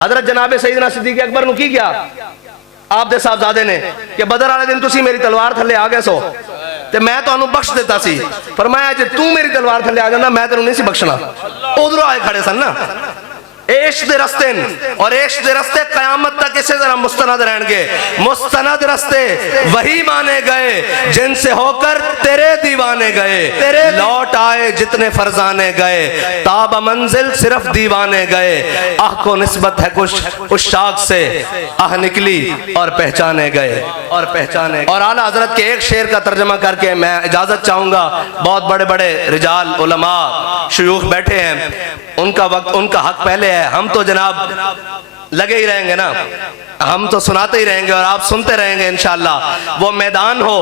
हजरत जनाब सईदना सिद्दीक अकबर नु की क्या आप दे साहबजादे ने कि बदर वाले दिन तुसी मेरी तलवार थले आ गए सो ते मैं तो बख्श देता सी। फरमाया जे तू मेरी तलवार थले आ जाना मैं तेनू नहीं सी बख्शना। उधरों आए खड़े सन ना इश्क दे रस्ते और इश्क दे रस्ते कयामत तक इसे जरा मुस्तनद रहेंगे। मुस्तनद रस्ते वही माने गए जिनसे होकर तेरे दीवाने गए, तेरे लौट आए जितने फरजाने गए, ताब मंजिल सिर्फ दीवाने गए। आह को निस्बत है कुछ उस शाख से, आह निकली और पहचाने गए और पहचाने। और आला हजरत के एक शेर का तर्जमा करके मैं इजाजत चाहूंगा। बहुत बड़े बड़े रिजाल उलमा शयूख बैठे हैं, उनका वक्त उनका हक पहले है। हम तो जनाब लगे ही रहेंगे ना, हम तो सुनाते ही रहेंगे और आप सुनते रहेंगे इंशाअल्लाह। वो मैदान हो,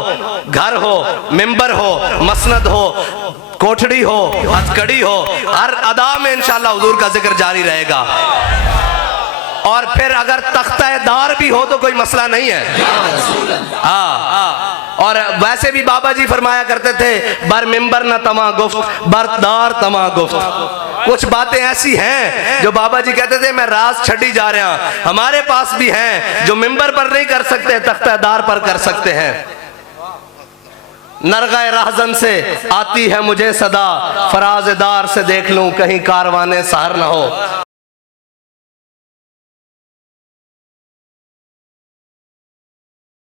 घर हो, मिंबर हो, मसनद हो, कोठड़ी हो, हथकड़ी हो, हर अदा में इंशाअल्लाह हुजूर का जिक्र जारी रहेगा। और फिर अगर तख्ता-ए-दार भी हो तो कोई मसला नहीं है। हाँ, और वैसे भी बाबा जी फरमाया करते थे बर मिंबर न तमा गुफ्त बरदार तमा गुफ्त। कुछ बातें ऐसी हैं जो बाबा जी कहते थे मैं राज छड़ी जा रहा, हमारे पास भी हैं जो मिंबर पर नहीं कर सकते, तख्ता-ए-दार पर कर सकते हैं। नरगाए राहजन से आती है मुझे सदा, फराज़दार से देख लूं कहीं कारवाने सहर न हो।